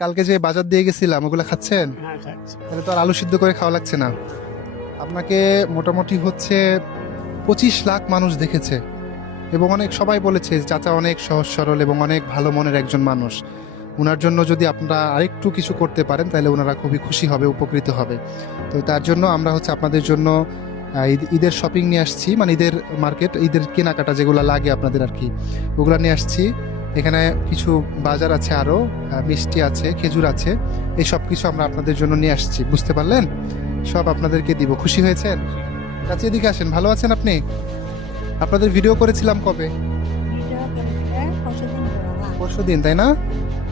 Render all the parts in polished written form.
কালকে যে বাজার দিয়ে গেছিলাম ওগুলো খাচ্ছেন? হ্যাঁ খাচ্ছি। তাহলে তো আর আলু সিদ্ধ করে খাওয়া লাগছে না। আপনাকে মোটামুটি হচ্ছে 25 লাখ মানুষ দেখেছে এবং অনেক সবাই বলেছে যে চাচা অনেক সহজ সরল এবং অনেক ভালো মনের একজন মানুষ। ওনার জন্য যদি আপনারা আরেকটু কিছু করতে পারেন তাহলে ওনারা খুবই খুশি হবে, উপকৃত হবে। তো তার জন্য আমরা হচ্ছে আপনাদের জন্য ঈদের শপিং নিয়ে আসছি, মানে ঈদের মার্কেট, ঈদের কেনাকাটা যেগুলো লাগে আপনাদের আর কি, ওগুলো নিয়ে আসছি। এখানে কিছু বাজার আছে, আরও মিষ্টি আছে, খেজুর আছে, এই সব কিছু আমরা আপনাদের জন্য নিয়ে আসছি, বুঝতে পারলেন? সব আপনাদেরকে দিব। খুশি হয়েছেন? চাচি এদিকে আসেন। ভালো আছেন আপনি? আপনাদের ভিডিও করেছিলাম কবে? পরশুদিন, তাই না?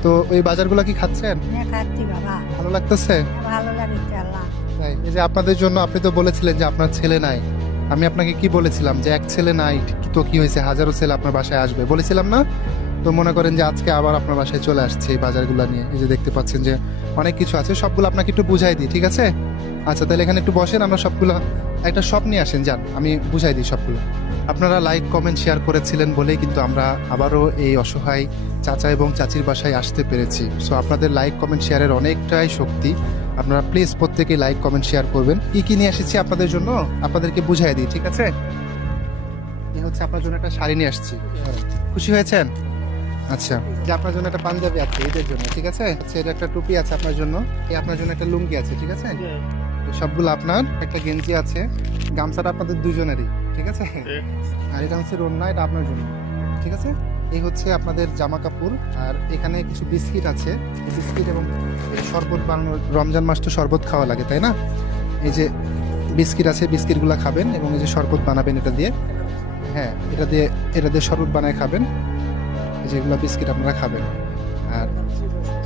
তো ওই বাজারগুলো কি খাচ্ছেন? খাচ্ছি বাবা, ভালো লাগতেছে? ভালো লাগছে আল্লাহ। তাই এই যে আপনাদের জন্য, আপনি তো বলেছিলেন যে আপনার ছেলে নাই। আমি আপনাকে কি বলেছিলাম যে এক ছেলে নাই তো কি হয়েছে, হাজারো ছেলে আপনার বাসায় আসবে, বলেছিলাম না? তো মনে করেন যে আজকে আবার আপনার বাসায় চলে আসছে এই বাজারগুলো নিয়ে। এই যে দেখতে পাচ্ছেন যে অনেক কিছু আছে, সবগুলো আপনাকে একটু বুঝাই দিই, ঠিক আছে? আচ্ছা তাহলে এখানে একটু বসেন, আমরা সবগুলো একটা শপ নিয়ে আসেন, যান আমি বুঝাই দিই সবগুলো। আপনারা লাইক কমেন্ট শেয়ার করেছিলেন বলেই কিন্তু আমরা আবারও এই অসহায় চাচা এবং চাচির বাসায় আসতে পেরেছি। সো আপনাদের লাইক কমেন্ট শেয়ারের অনেকটাই শক্তি। আপনারা প্লিজ প্রত্যেকেই লাইক কমেন্ট শেয়ার করবেন। কি কি নিয়ে এসেছি আপনাদের জন্য আপনাদেরকে বুঝাই দিই, ঠিক আছে? এই হচ্ছে আপনার জন্য একটা শাড়ি নিয়ে আসছি। খুশি হয়েছেন? আচ্ছা, যে আপনার জন্য একটা পাঞ্জাবি আছে ঈদের জন্য, ঠিক আছে? আচ্ছা, এটা একটা টুপি আছে আপনার জন্য, এই আপনার জন্য একটা লুঙ্গি আছে, ঠিক আছে? এই সবগুলো আপনার। একটা গেঞ্জি আছে, গামছাটা আপনাদের দুজনেরই, ঠিক আছে? আর এটা হচ্ছে রন্না, এটা আপনার জন্য, ঠিক আছে? এই হচ্ছে আপনাদের জামা কাপড়। আর এখানে কিছু বিস্কিট আছে, বিস্কিট এবং শরবত বানানোর, রমজান মাস তো শরবত খাওয়া লাগে তাই না? এই যে বিস্কিট আছে, বিস্কিটগুলো খাবেন এবং এই যে শরবত বানাবেন এটা দিয়ে। হ্যাঁ, এটা দিয়ে শরবত বানায় খাবেন। যেগুলো বিস্কিট আপনারা খাবেন। আর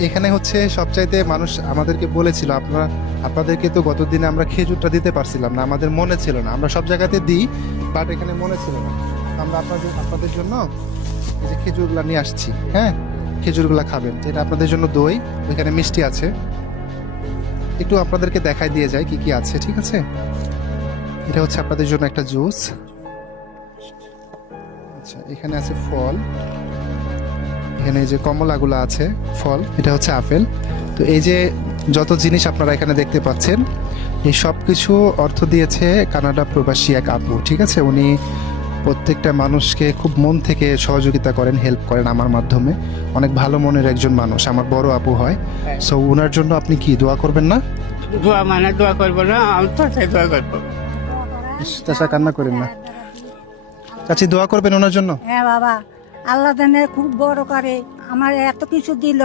এখানে হচ্ছে সবচাইতে মানুষ আমাদেরকে বলেছিল, আপনাদেরকে তো গত দিনে আমরা খেজুরটা দিতে পারছিলাম না, আমাদের মনে ছিল না। আমরা সব জায়গাতে দিই, বাট এখানে মনে ছিল না। আমরা আপনাদের জন্য এই যে খেজুরগুলা নিয়ে আসছি। হ্যাঁ, খেজুরগুলা খাবেন। এটা আপনাদের জন্য দই, ওইখানে মিষ্টি আছে। একটু আপনাদেরকে দেখাই দিয়ে যায় কি কি আছে, ঠিক আছে? এটা হচ্ছে আপনাদের জন্য একটা জুস। আচ্ছা, এখানে আছে ফল, এখানে এই যে কমলাগুলো আছে ফল, এটা হচ্ছে আপেল। তো এই যে যত জিনিস আপনারা এখানে দেখতে পাচ্ছেন, এই সব কিছু অর্থ দিয়েছে কানাডা প্রবাসী এক আপু, ঠিক আছে? উনি প্রত্যেকটা মানুষকে খুব মন থেকে সহযোগিতা করেন, হেল্প করেন আমার মাধ্যমে। অনেক ভালো মনের একজন মানুষ, আমার বড় আপু হয়। সো ওনার জন্য আপনি কি দোয়া করবেন না? দোয়া মানে দোয়া করবো না, আমি তো চাই দোয়া করবো। চাচা কান্না করেন না, চাচি দোয়া করবেন ওনার জন্য। হ্যাঁ বাবা, আল্লাহ জানে খুব বড় করে আমার এত কিছু দিল,